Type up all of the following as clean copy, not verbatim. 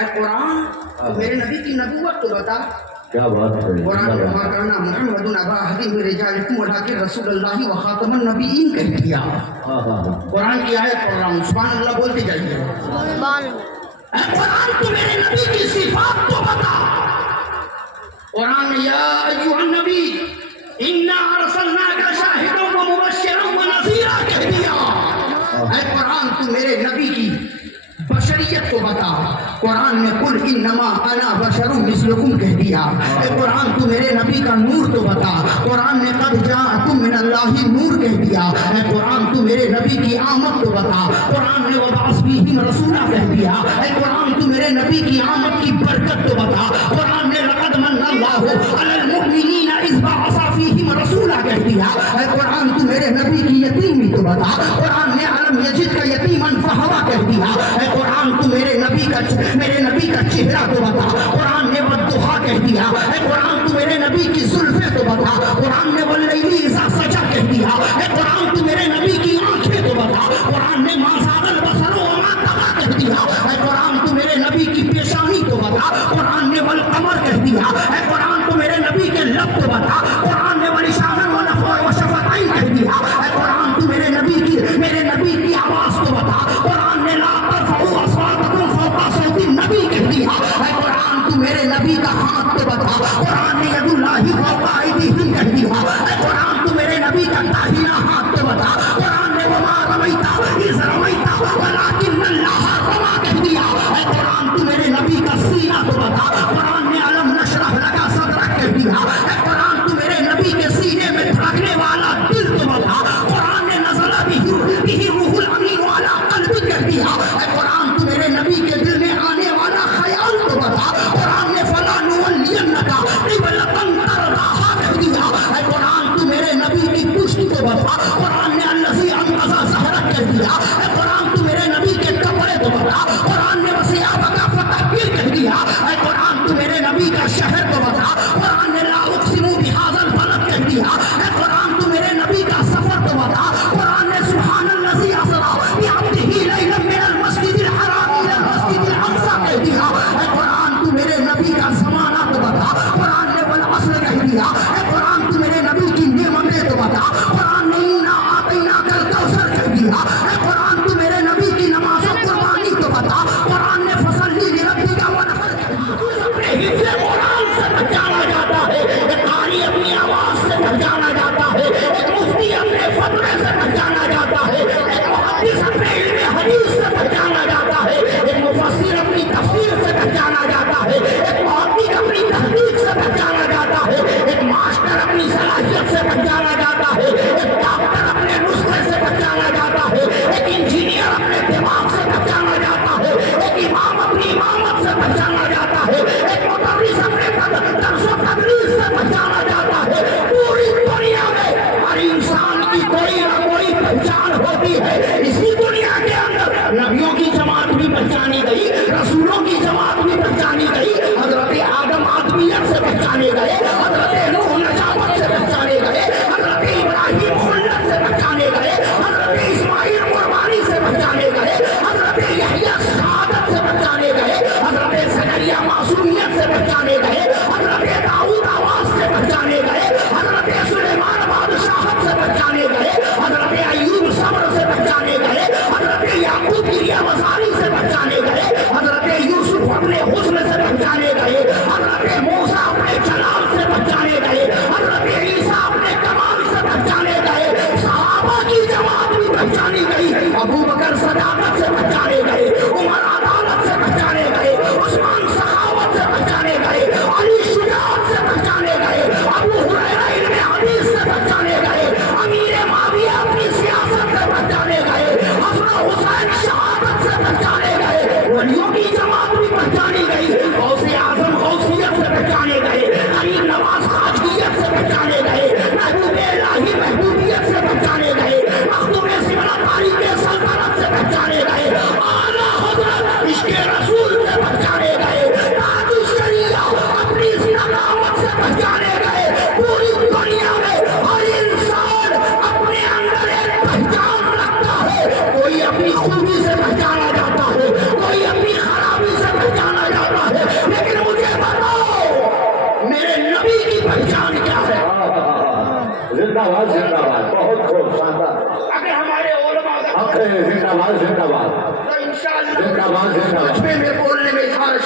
اے قرآن تو میرے نبی کی نبوت تو بتا. کیا بات ہے. قرآن نے وہاں کرنا محمد ابا حدیث رجالکم ولیکن رسول اللہ و خاتم النبیین کہہ دیا. قرآن کی آیت پڑھ رہا ہوں, سبحان اللہ بولتے جائیے. اے قرآن تو میرے نبی کی صفات تو بتا. قرآن نے یا ایوہ النبی انا ارسلناک شاہدا و مبشرا و نذیرا کہہ دیا. اے قرآن تو میرے نبی کی بشریت کو بتا. قرآن نے قل انما انا بشر مثلکم کہہ دیا. اے قرآن تو میرے نبی کا نور تو بتا. قرآن نے قد جاءکم من اللہ نور کہہ دیا. اے قرآن تو میرے نبی کی آمد تو بتا. قرآن نے وبعث فیہم رسولا کہہ دیا. اے قرآن تو میرے نبی کی آمد کی برکت تو بتا. قرآن نے لقد من اللہ علی المؤمنین اذ بعث فیہم رسولا کہہ دیا. اے قرآن تو میرے نبی کی یتیمی تو بتا. قرآن نے علم یجد کا یتیما فہوا کہہ دیا. اے قرآن تو میرے نبی کا چہرہ تو بتا. قرآن نے والضحیٰ کہہ دیا. اے قرآن تو میرے نبی کی زلفیں تو بتا. قرآن نے واللیل اذا سجا کہہ دیا. اے قرآن تو میرے نبی کی آنکھیں تو بتا. قرآن نے ما زاغ البصر وما طغى کہہ دیا. اے قرآن تو میرے نبی کی پیشانی تو بتا. قرآن نے والقمر کہہ دیا. اے قرآن تو میرے نبی کے لب تو بتا. قرآن نے ولسانا وشفتین کہہ دیا. اے قرآن تو میرے نبی کی آواز تو بتا. قرآن نے لا ترفعوا اصواتکم فوق صوت النبی کہہ دیا. اے قرآن تو میرے نبی کا ہاتھ تو بتا. قرآن نے ید اللہ فوق ایدیہم کہہ دیا. اے قرآن تو میرے نبی کا داہنا ہاتھ تو بتا. قرآن نے وما رمیت اذ رمیت ولکن اللہ رمی کہہ دیا. اے قرآن تو میرے نبی کا سینہ تو بتا. قرآن نے علم نشرح لک صدرک کہہ دیا. اے قرآن تو میرے نبی کے سینے میں دھڑکنے والا دل تو بتا. قرآن نے نزل بہ روح الامین علی قلبک کہہ دیا. اے قرآن تو میرے نبی کے دل میں آنے والا خیال تو بتا. قرآن نے فلا نولینک قبلۃ ترضاھا کہہ دیا. اے قرآن تو میرے نبی کی پشت تو بتا. قرآن نے الذی انقض ظہرک کہہ دیا. اے قرآن تو میرے نبی کے کپڑے تو بتا. قرآن نے وثیابک فطہر کہہ دیا. اے قرآن تو میرے نبی کا شہر تو بتا. قرآن نے لا اقسم بہذا البلد کہہ دیا. اے قرآن تو میرے نبی کا سفر تو بتا. قرآن نے سبحان الذی اسری بعبدہ لیلا من المسجد الحرام الی المسجد الاقصی کہہ دیا. اے قرآن تو میرے نبی کا زمانہ تو بتا. قرآن نے والعصر کہہ دیا. اے قرآن تو میرے نبی کی نعمتیں تو بتا. قرآن نے انا اعطیناک الکوثر کہہ دیا. اے قرآن تو میرے نبی کی نماز و قربانی تو بتا. قرآن نے فصلی لربک ونحر کہہ دیا. اپنے حفظ قرآن سے پہچانا جاتا ہے. ایک قاری اپنی آواز سے پہچانا جاتا ہے. ایک مفتی اپنے فتوے سے پہچانا جاتا ہے. ایک محدث اپنے علم حدیث سے پہچانا جاتا ہے. ایک مفسر اپنی تفسیر سے پہچانا جاتا ہے. ایک محقق اپنی تحقیق سے پہچانا جاتا ہے. ایک ماسٹر اپنی صلاحیت سے پہچانا جاتا ہے. ایک ڈاکٹر اپنے نسخے سے پہچانا جاتا ہے. ایک انجینئر اپنے دماغ سے پہچانا جاتا ہے. ایک امام اپنی امامت سے پہچانا جاتا ہے. ایک مدرس اپنے درس و تدریس سے پہچانا جاتا ہے. پوری دنیا میں ہر انسان کی کوئی نہ کوئی پہچان ہوتی ہے. اسی دنیا کے اندر نبیوں کی جماعت بھی پہچانی گئی, رسولوں کی جماعت بھی پہچانی گئی. حضرت آدم آدمیت سے پہچانے گئے. حضرت نوح نجابت سے پہچانے گئے. حضرت ابراہیم خلت سے پہچانے گئے. حضرت اسماعیل قربانی سے پہچانے گئے. حضرت یحییٰ شہادت سے پہچانے گئے. حضرت زکریا معصومیت سے پہچانے گئے. حضرت داؤد آواز سے پہچانے گئے. حضرت سلیمان بادشاہت سے پہچانے گئے. حضرت ایوب صبر سے پہچانے گئے. حضرت یعقوب وزاری سے پہچانے گئے. حضرت یوسف اپنے حسن سے پہچانے گئے. حضرت موسیٰ اپنے جلال سے پہچانے گئے. حضرت عیسیٰ اپنے کمال سے پہچانے گئے. صحابہ کی جماعت بھی پہچانی گئی. ابو بکر صداقت سے پہچانے گئے. عمر عدالت سے پہچانے گئے. عثمان سخاوت سے پہچانے گئے. علی شجاعت سے پہچانے گئے. ابو ہریرہ علم حدیث سے پہچانے گئے. امیر معاویہ اپنی سیاست سے پہچانے گئے. حسن حسین شہادت سے پہچانے گئے. ولیوں کی جماعت بھی پہچانی گئی. غوث اعظم غوثیت سے پہچانے گئے. غریب نواز خواجگیت سے پہچانے گئے. محبوب الہی محبوبیت سے پہچانے گئے. مخدوم سمرہ تاریخ سلطنت سے پہچانے گئے. اعلیٰ حضرت عشق رسول سے پہچانے گئے. تاج الشریعہ اپنی ندامت سے پہچانے گئے. پوری دنیا میں ہر انسان اپنے اندر ایک پہچان رکھتا ہے. کوئی اپنی خوبی سے پہچانا جاتا ہے, کوئی اپنی خرابی سے پہچانا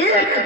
1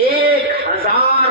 1000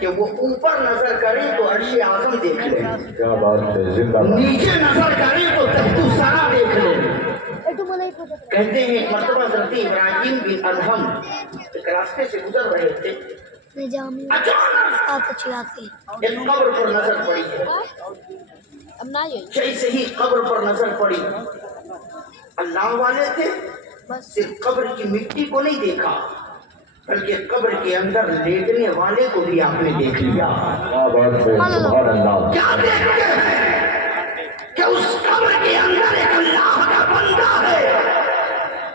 کہ وہ اوپر نظر کریں تو عرش اعظم دیکھ لیں, کیا بات ہے, زندہ باد. نیچے نظر کریں تو تخت الثری دیکھ لیں. کہتے ہیں ایک مرتبہ حضرت ابراہیم بن ادہم ایک راستے سے گزر رہے تھے, اچانک ایک قبر پر نظر پڑی ہے. جیسے ہی قبر پر نظر پڑی, اللہ والے تھے, صرف قبر کی مٹی کو نہیں دیکھا بلکہ قبر کے اندر لیٹنے والے کو بھی آپ نے دیکھ لیا. کیا بات ہے, سبحان اللہ. کیا دیکھتے ہیں کہ اس قبر کے اندر ایک اللہ کا بندہ ہے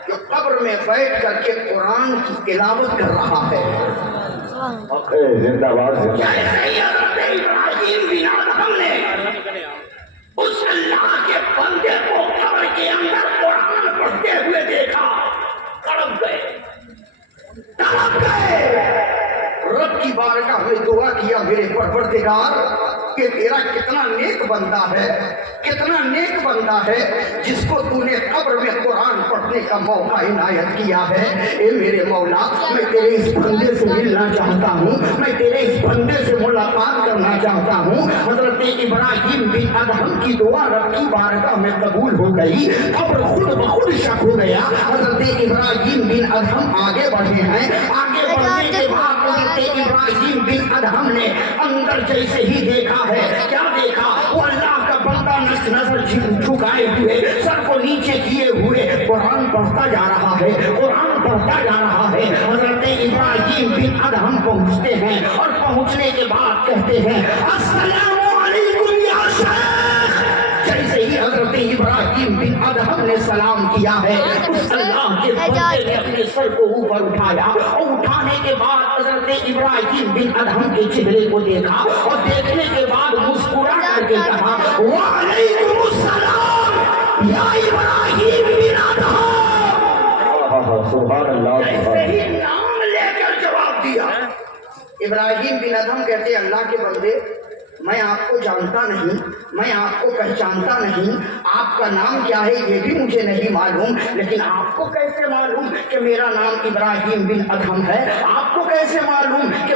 جو قبر میں بیٹھ کر کے قرآن کی تلاوت کر رہا ہے. زندہ باد, زندہ باد. حضرت ابراہیم بن ادہم نے اس اللہ کے بندے کو قبر کے اندر قرآن پڑھتے ہوئے دیکھا, تڑپ گئے. رب کی بارگاہ میں دعا کیا, میرے پروردگار کہ تیرا کتنا نیک بندہ ہے, کتنا نیک بندہ ہے جس کو تو نے قبر میں قرآن پڑھنے کا موقع عنایت کیا ہے. اے میرے مولا, میں تیرے اس بندے سے ملنا چاہتا ہوں, میں تیرے اس بندے سے ملاقات کرنا چاہتا ہوں. حضرت ابراہیم بن ادہم کی دعا رب کی بارگاہ میں قبول ہو گئی, قبر خود بخود شک ہو گیا. حضرت ابراہیم بن ادہم آگے بڑھے ہیں. آگے بڑھنے کے بعد حضرت ابراہیم بن ادہم نے اندر جیسے ہی دیکھا ہے, کیا دیکھا, وہ اللہ کا بندہ نظر جھکائے ہوئے, سر کو نیچے کیے ہوئے قرآن پڑھتا جا رہا ہے, قرآن پڑھتا جا رہا ہے. حضرت ابراہیم بن ادہم پہنچتے ہیں اور پہنچنے کے بعد کہتے ہیں السلام علیکم یا شیخ. جیسے ہی حضرت ابراہیم بن ادہم نے سلام کیا ہے, اس اللہ کے بندے نے اپنے سر کو اوپر اٹھایا اور اٹھانے کے بعد حضرت ابراہیم بن ادہم کے چہرے کو دیکھا اور دیکھنے کے بعد مسکرا کر کے کہا وعلیکم السلام یا ابراہیم بن ادہم. سبحان اللہ, ایسے ہی نام لے کر جواب دیا. ابراہیم بن ادہم کہتے اللہ کے بندے, میں آپ کو جانتا نہیں, میں آپ کو پہچانتا نہیں, آپ کا نام کیا ہے یہ بھی مجھے نہیں معلوم, لیکن آپ کو کیسے معلوم کہ میرا نام ابراہیم بن ادہم ہے؟ آپ کو کیسے معلوم کہ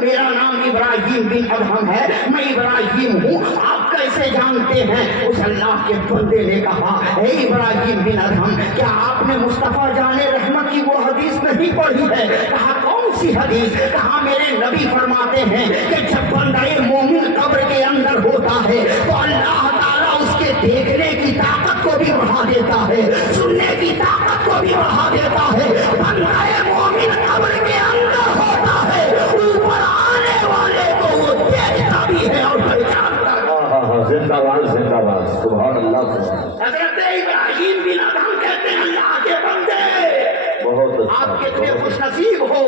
میرا نام ابراہیم بن ادہم ہے؟ میں ابراہیم ہوں, آپ کیسے جانتے ہیں؟ اس اللہ کے بندے نے کہا اے ابراہیم بن ادہم, کیا آپ نے مصطفیٰ جان رحمت کی وہ حدیث نہیں پڑھی ہے؟ کہا کون سی حدیث؟ کہا میرے نبی فرماتے ہیں کہ جب بندہ مومن قبر کے اندر ہوتا ہے تو اللہ تعالیٰ اس کے دیکھنے کی طاقت کو بھی بڑھا دیتا ہے, سننے کی طاقت کو بھی بڑھا دیتا ہے. بندہ مومن قبر کے اندر ہوتا ہے, اوپر آنے والے کو وہ دیکھتا بھی ہے اور پہچانتا ہے. زندہ باد, زندہ باد, سبحان اللہ, سبحان اللہ. حضرت ابراہیم بن ادہم کہتے ہیں اللہ کے بندے, بہت آپ کتنے خوش نصیب ہو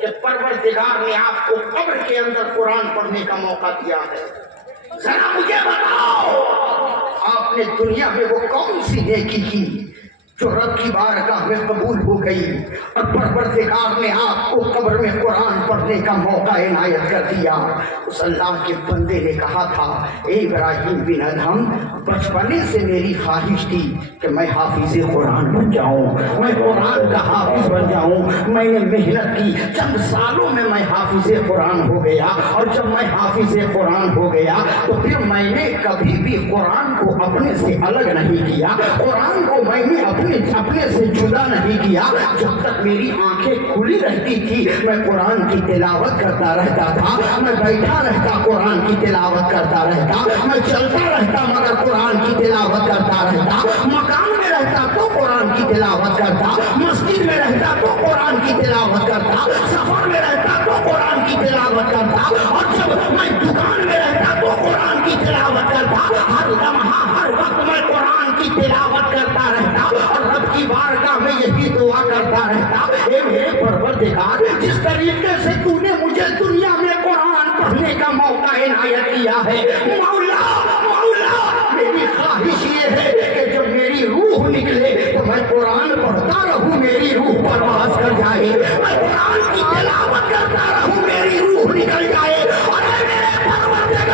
کہ پروردگار نے آپ کو قبر کے اندر قرآن پڑھنے کا موقع دیا ہے. ذرا مجھے بتاؤ, آپ نے دنیا میں وہ کون سی نیکی کی جو رب کی بارگاہ میں قبول ہو گئی اور پروردگار نے آپ کو قبر میں قرآن پڑھنے کا موقع عنایت کر دیا؟ اس اللہ کے بندے نے کہا تھا اے ابراہیم بن ادہم, بچپنے سے میری خواہش تھی کہ میں حافظ قرآن بن جاؤں, میں قرآن کا حافظ بن جاؤں. میں نے محنت کی, چند سالوں میں حافظ قرآن ہو گیا, اور جب میں حافظ قرآن ہو گیا تو پھر میں نے کبھی بھی قرآن کو اپنے سے الگ نہیں کیا, قرآن کو میں نے اپنے سے جدا نہیں کیا. جب تک میری آنکھیں کھلی رہتی تھی میں قرآن کی تلاوت کرتا رہتا تھا, میں بیٹھا رہتا قرآن کی تلاوت کرتا رہتا, میں چلتا رہتا مگر قرآن کی تلاوت کرتا رہتا, مکان میں رہتا تو قرآن کی تلاوت کرتا, مسجد میں رہتا تو قرآن کی تلاوت کرتا, سفر میں رہتا تو قرآن کی تلاوت کرتا, اور جب میں دکان میں رہتا تو قرآن کی تلاوت کرتا. ہر لمحہ ہر وقت میں قرآن کی تلاوت کرتا رہتا اور رب کی بارگاہ میں یہی دعا کرتا رہتا اے میرے پروردگار, جس طریقے سے تو نے مجھے دنیا میں قرآن پڑھنے کا موقع عنایت کیا ہے, مولا مولا میری خواہش یہ ہے کہ جب میری روح نکلے تو میں قرآن پڑھتا رہوں, میری روح پرواز کر جائے, میں قرآن کی تلاوت کرتا رہوں, میری روح نکل جائے. اور اے میرے پروردگار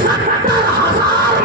70,000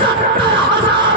70,000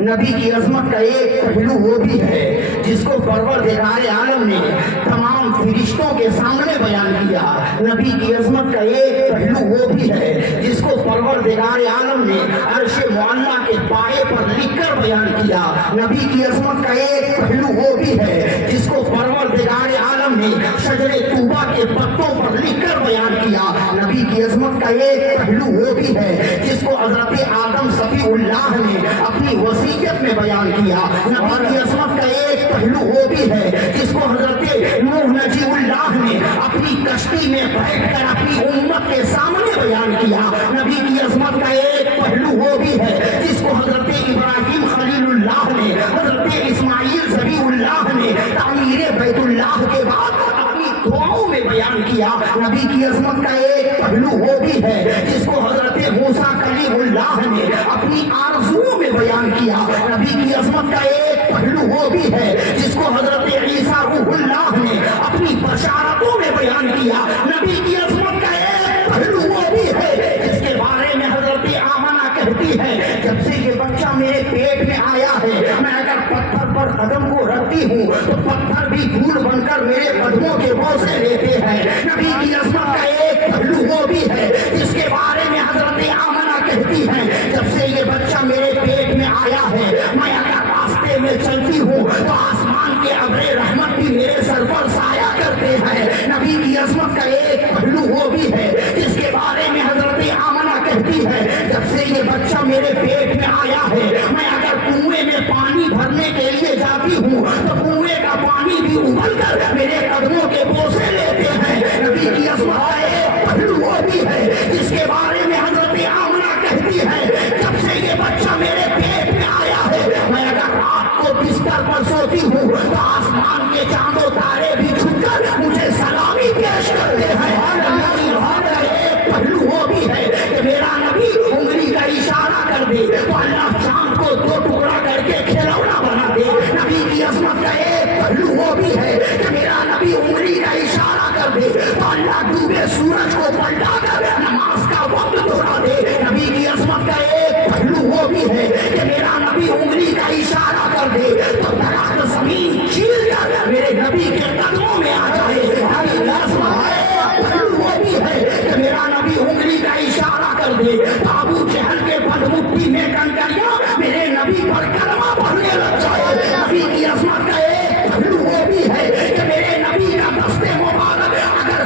نبی کی عظمت کا ایک پہلو وہ بھی ہے جس کو پروردگار عالم نے تمام فرشتوں کے سامنے بیان کیا. نبی کی عظمت کا ایک پہلو وہ بھی ہے جس کو پروردگار عالم نے عرش معلیٰ کے پائے پر لکھ کر بیان کیا. نبی کی عظمت کا ایک پہلو وہ بھی ہے جس کو پروردگار عالم نے شجر طوبہ کے پتوں پر لکھ کر بیان کیا. نبی کی عظمت کا ایک پہلو وہ بھی ہے جس کو حضرت آدم صفی اللہ نے اپنی وصیت میں بیان کیا. نبی کی عظمت کا ایک پہلو وہ بھی ہے جس کو حضرت نوح نجی اللہ نے اپنی کشتی میں بیٹھ کر اپنی امت کے سامنے بیان کیا. نبی کی عظمت کا ایک پہلو وہ بھی ہے جس کو حضرت ابراہیم خلیل اللہ نے حضرت اسماعیل ذبیح اللہ نے تعمیر بیت اللہ کے بعد اپنی دعاؤں میں بیان کیا. نبی کی عظمت کا ایک پہلو وہ بھی ہے جس کو حضرت موسیٰ کلیم اللہ نے اپنی آرزوؤں میں بیان کیا. نبی کی عظمت کا ایک پہلو وہ بھی ہے جس کو حضرت عیسیٰ روح اللہ نے اپنی بشارتوں میں بیان کیا. نبی کی عظمت کا ایک پہلو وہ بھی ہے جس کے بارے میں حضرت آمنہ کہتی ہے جب سے یہ بچہ میرے پیٹ میں آیا ہے میں اگر پتھر پر قدم کو رکھتی ہوں تو پتھر بھی پھول بن کر میرے قدموں کے بوسے لیتے ہیں. نبی کی عظمت کا ایک پہلو وہ بھی ہے جس کے بارے میں حضرت آمنہ کہتی ہے جب سے یہ بچہ میرے پیٹ میں آیا ہے میں اگر راستے میں چلتی ہوں تو آسمان کے ابر رحمت بھی میرے سر پر سایہ کرتے ہیں. نبی کی عظمت کا ایک پہلو وہ بھی ہے جس کے بارے میں حضرت آمنہ کہتی ہے جب سے یہ بچہ میرے پیٹ میں آیا ہے میں اگر کنویں میں پانی بھرنے کے لیے جاتی ہوں تو کنویں کا پانی بھی ابل کر میرے قدموں کے بوسے لیتے ہیں. نبی کی عظمت کا ایک پہلو وہ بھی ہے جس کے بارے میں حضرت آمنہ کہتی ہے جب سے یہ بچہ میرے پیٹ میں آیا ہے میں اگر رات کو بستر پر سوتی ہوں تو آسمان کے چاند و تارے بھی جھک کر مجھے سلامی پیش کرتے ہیں. نبی کی عظمت کا ایک پہلو وہ بھی ہے کہ میرا نبی انگلی کا اشارہ کر دے تو اللہ چاند کو دو ٹکڑا کر کے کھلونا بنا دے. نبی کی عظمت کا ایک پہلو وہ بھی ہے کہ میرا نبی انگلی کا اشارہ کر دے تو اللہ ڈوبے سورج کو پلٹا کر نماز کا وقت دوہرا دے. نبی کی عظمت کا ایک پہلو وہ بھی ہے کہ میرا نبی انگلی کا اشارہ کر دے تو درخت زمین چیر کر میرے نبی کے قدموں میں آ جائے. نبی کی عظمت کا ایک پہلو وہ بھی ہے کہ میرا نبی انگلی کا اشارہ کر دے تو ابو جہل کے بد مٹھی میں کنکریاں میرے نبی پر کلمہ پڑھنے لگ جائے. نبی کی عظمت کا ایک پہلو وہ بھی ہے کہ میرے نبی کا دست مبارک اگر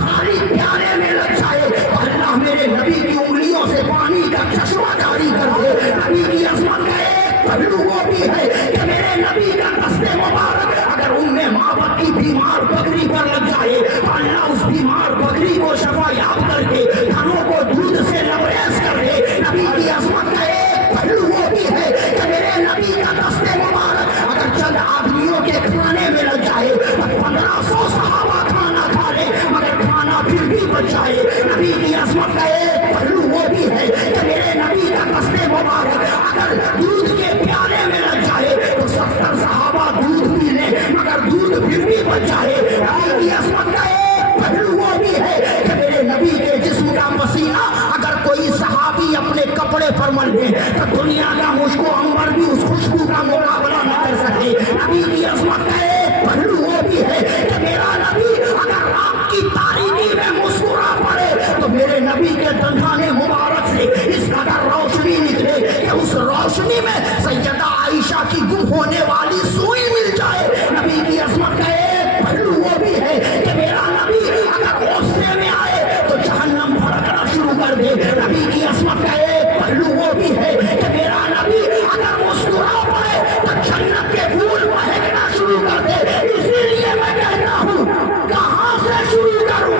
خالی پیالے میں لگ جائے تو اللہ میرے نبی کی انگلیوں سے پانی کا چشمہ جاری کر دے. نبی کی عظمت کا ایک پہلو وہ بھی ہے کہ میرے نبی کا دست مبارک اگر ان میں مابت کی بیمار بکری پر لگ جائے تو اللہ اس بیمار بکری کو شفا یاب کر کے دھنوں کو دودھ سے لبریز کر دے. نبی کی عظمت کا ایک پہلو وہ بھی ہے کہ میرے نبی کا دست مبارک اگر چند آدمیوں کے کھانے میں لگ جائے تو 1500 صحابہ کھانا کھا لے مگر کھانا پھر بھی بچ جائے. نبی کی عظمت کا ایک پہلو وہ بھی ہے کہ میرے نبی کا دست مبارک اگر دودھ کے پیالے میں لگ جائے تو 70 صحابہ دودھ پی لے مگر دودھ پھر بھی بچ جائے. نبی کی عظمت کا ایک پہلو وہ بھی ہے کہ میرے نبی کے جسم کا پسینہ اگر کوئی صحابی اپنے کپڑے پر مل لے تو دنیا کا مشک و عنبر بھی اس خوشبو کا مقابلہ نہ کر سکے. نبی کی عظمت کا ایک پہلو وہ بھی ہے کہ میرا نبی اگر رات کی تاریکی میں مسکرا پڑے تو میرے نبی کے دندانے مبارک سے اس قدر روشنی نکلے کہ اس روشنی میں سیدہ عائشہ کی گم ہونے والی سوئی مل جائے. نبی کی عظمت کا ایک پہلو وہ بھی ہے کہ میرا نبی اگر غصے میں آئے تو جہنم بھڑکنا شروع کر دے. نبی کی عظمت کا ایک پہلو وہ بھی ہے کہ میرا نبی اگر مسکرا پڑے تو جنت کے پھول مہکنا شروع کر دے. اسی لیے میں کہتا ہوں کہاں سے شروع کروں.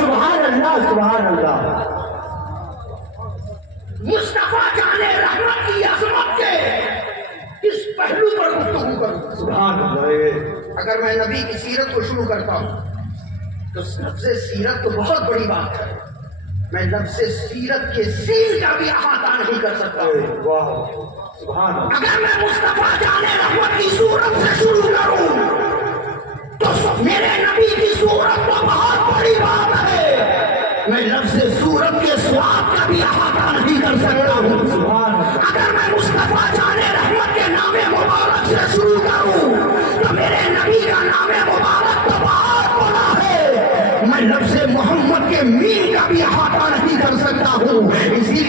سبحان اللہ سبحان اللہ. مصطفیٰ جانے رحمت کی عظمت کے اس پہلو پر گفتگو کروں. سبحان اللہ. اگر میں نبی کی سیرت کو شروع کرتا ہوں تو لفظ سیرت تو بہت بڑی بات ہے. میں لفظ سیرت کے سین کا بھی احاطہ نہیں کر سکتا. واہ سبحان اللہ. اگر میں مصطفیٰ جانے رحمت کی صورت سے شروع کروں تو میرے نبی کی صورت تو بہت بڑی بات ہے. میں لفظ صورت کے سواد کا بھی احاطہ نہیں کر سکتا ہوں. سبحان اللہ. اگر میں مصطفیٰ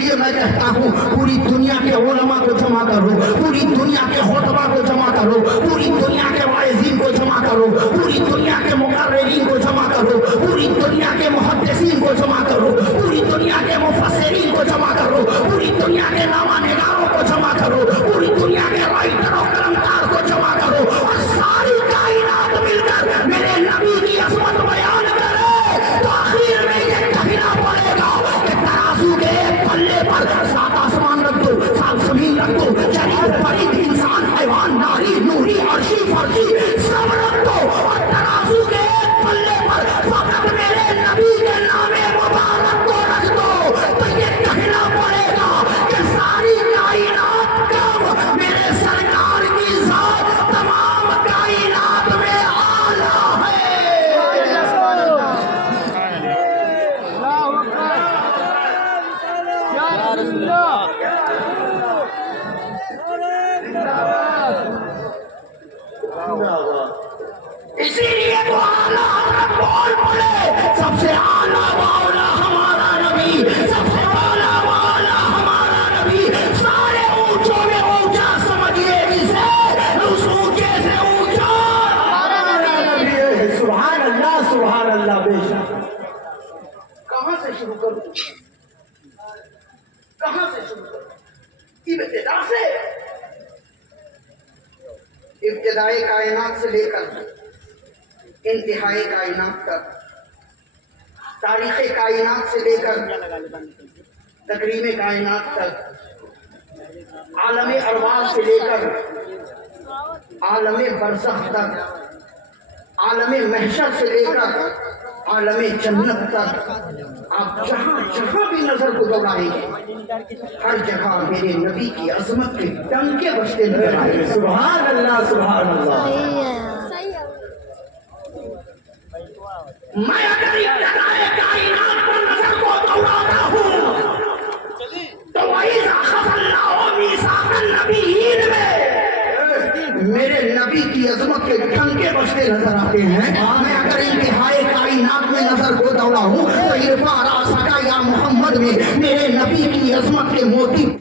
لیے میں کہتا ہوں پوری دنیا کے علماء کو جمع کرو, پوری دنیا کے خطبہ کو جمع کرو, پوری دنیا کے واعظین کو جمع کرو, پوری دنیا کے مقررین کو جمع کرو, پوری دنیا کے محدثین کو جمع کرو, پوری دنیا کے مفسرین کو جمع کرو, پوری دنیا کے نامہ نگاروں کو جمع کرو, پوری دنیا کے رائٹر و قلمکار کو جمع کرو, اور ساری کائنات مل کر میرے نبی کی عظمت بیان کرے تو آخر میں یہ کہنا پڑے گا کہ ترازو کے ایک پلے پر 7 آسمان رکھ دو, 7 زمین رکھ دو, جنید پرند انسان حیوان ناری نوری عرشی فرشی سب رکھ دو, اور ترازو کے ایک پلے پر فقط میرے نبی کے نام مبارک کو رکھ دو تو یہ کہنا پڑے گا کہ ساری کائنات کم میرے سرکار کی ذات تمام کائنات میں اعلیٰ ہے. سبحان اللہ. اسی لیے تو اعلیٰ حضرت بول پڑے سب سے اعلیٰ والا ہمارا نبی, سب سے اعلیٰ والا ہمارا نبی. سارے اونچوں میں اونچا سمجھیے جسے, اس اونچے سے اونچا ہمارا نبی. سبحان اللہ سبحان اللہ. بے شک کہاں سے شروع کروں, کہاں سے شروع کروں؟ ابتدا سے, ابتدائی کائنات سے لے کر انتہائی کائنات تک, تاریخ کائنات سے لے کر تقریم کائنات تک, عالم ارواح سے لے کر عالم برزخ تک, عالم محشر سے لے کر عالم جنت تک, آپ جہاں جہاں بھی نظر کو دوڑائیں گے ہر جگہ میرے نبی کی عظمت کے ڈنکے بجتے نظر آئیں گے. سبحان اللہ سبحان اللہ. صحیح ہے. میں اگر ابتدائے کائنات پر نظر کو دوڑاتا ہوں تو وَإِذْ أَخَذَ اللَّهُ مِيثَاقَ النَّبِيِّينَ میں میرے نبی کی عظمت کے ڈنکے بجتے نظر آتے ہیں. میں اگر انتہائی کائنات میں نظر کو دوڑا ہوں تو ارفع رأسک یا محمد میں میرے نبی کی عظمت کے موتی